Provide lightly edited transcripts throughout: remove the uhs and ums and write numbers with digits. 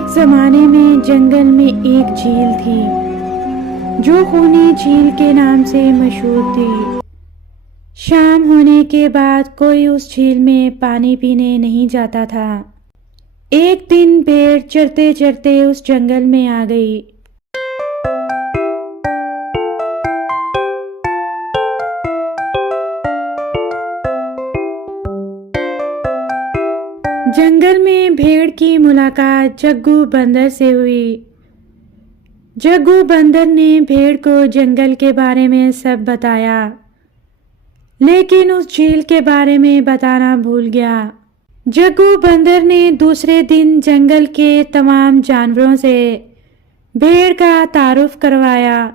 ایک زمانے میں جنگل میں ایک جھیل تھی جو خونی جھیل کے نام سے مشہور تھی۔ شام ہونے کے بعد کوئی اس جھیل میں پانی پینے نہیں جاتا تھا۔ ایک دن بھیڑ چرتے چرتے اس جنگل میں آ گئی۔ جنگل میں بھیڑ کی ملاقات جگو بندر سے ہوئی۔ جگو بندر نے بھیڑ کو جنگل کے بارے میں سب بتایا، لیکن اس جھیل کے بارے میں بتانا بھول گیا۔ جگو بندر نے دوسرے دن جنگل کے تمام جانوروں سے بھیڑ کا تعارف کروایا۔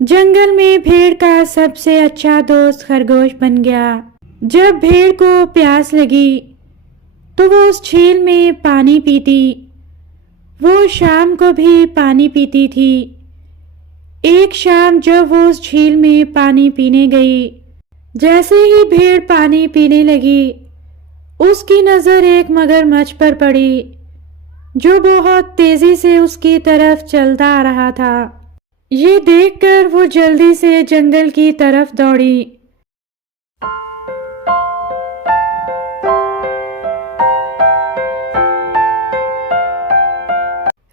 جنگل میں بھیڑ کا سب سے اچھا دوست خرگوش بن گیا۔ جب بھیڑ کو پیاس لگی تو وہ اس جھیل میں پانی پیتی۔ وہ شام کو بھی پانی پیتی تھی۔ ایک شام جب وہ اس جھیل میں پانی پینے گئی، جیسے ہی بھیڑ پانی پینے لگی، اس کی نظر ایک مگرمچھ پر پڑی جو بہت تیزی سے اس کی طرف چلتا آ رہا تھا۔ یہ دیکھ کر وہ جلدی سے جنگل کی طرف دوڑی۔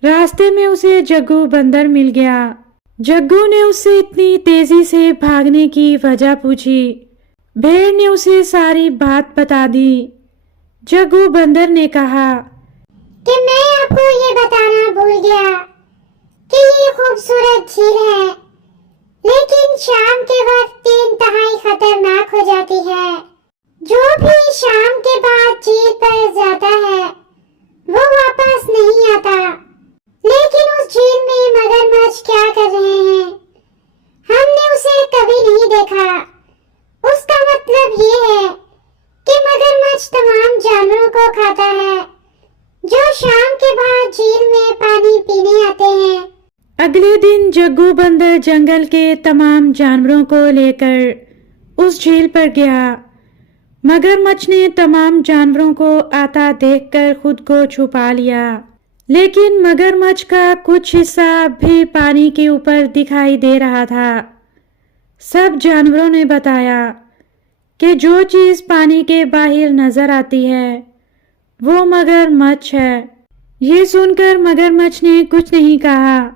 راستے میں اسے جگو بندر مل گیا۔ جگو نے اس سے اتنی تیزی سے بھاگنے کی وجہ پوچھی۔ بھیڑ نے اسے ساری بات بتا دی۔ جگو بندر نے کہا کہ میں آپ کو یہ بتانا بھول گیا کہ یہ خوبصورت جھیل ہے، لیکن شام کے وقت انتہائی خطرناک ہو جاتی ہے۔ جو بھی شام کے بعد جھیل پر جاتا ہے وہ واپس نہیں آتا۔ لیکن اس جھیل میں مگرمچھ کیا کر رہے ہیں؟ ہم نے اسے کبھی نہیں دیکھا۔ اس کا مطلب یہ ہے کہ مگرمچھ تمام جانوروں کو کھاتا ہے جو شام کے بعد جھیل میں پانی پینے آتے ہیں۔ اگلے دن جگو بندر جنگل کے تمام جانوروں کو لے کر اس جھیل پر گیا۔ مگرمچھ نے تمام جانوروں کو آتا دیکھ کر خود کو چھپا لیا، لیکن مگرمچھ کا کچھ حصہ اب بھی پانی کے اوپر دکھائی دے رہا تھا۔ سب جانوروں نے بتایا کہ جو چیز پانی کے باہر نظر آتی ہے وہ مگرمچھ ہے۔ یہ سن کر مگرمچھ نے کچھ نہیں کہا۔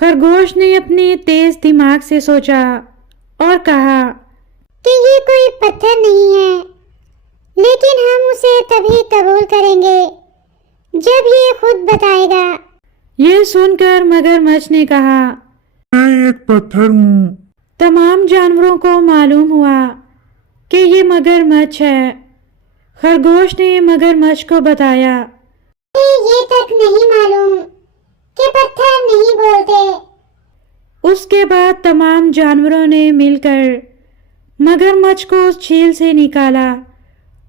خرگوش نے اپنے تیز دماغ سے سوچا اور کہا کہ یہ کوئی پتھر نہیں ہے، لیکن ہم اسے تبھی قبول کریں گے جب یہ خود بتائے گا۔ یہ سن کر مگرمچھ نے کہا میں ایک پتھر ہوں۔ تمام جانوروں کو معلوم ہوا کہ یہ مگرمچھ ہے۔ خرگوش نے مگرمچھ کو بتایا یہ تک نہیں معلوم کہ پتھر نہیں بولتے۔ اس کے بعد تمام جانوروں نے مل کر مگرمچھ کو اس جھیل سے نکالا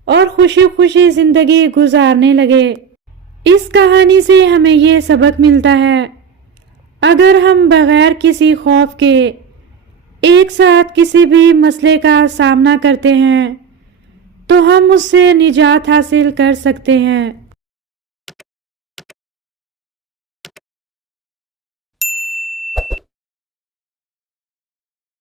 اور خوشی خوشی زندگی گزارنے لگے۔ اس کہانی سے ہمیں یہ سبق ملتا ہے، اگر ہم بغیر کسی خوف کے ایک ساتھ کسی بھی مسئلے کا سامنا کرتے ہیں تو ہم اس سے نجات حاصل کر سکتے ہیں۔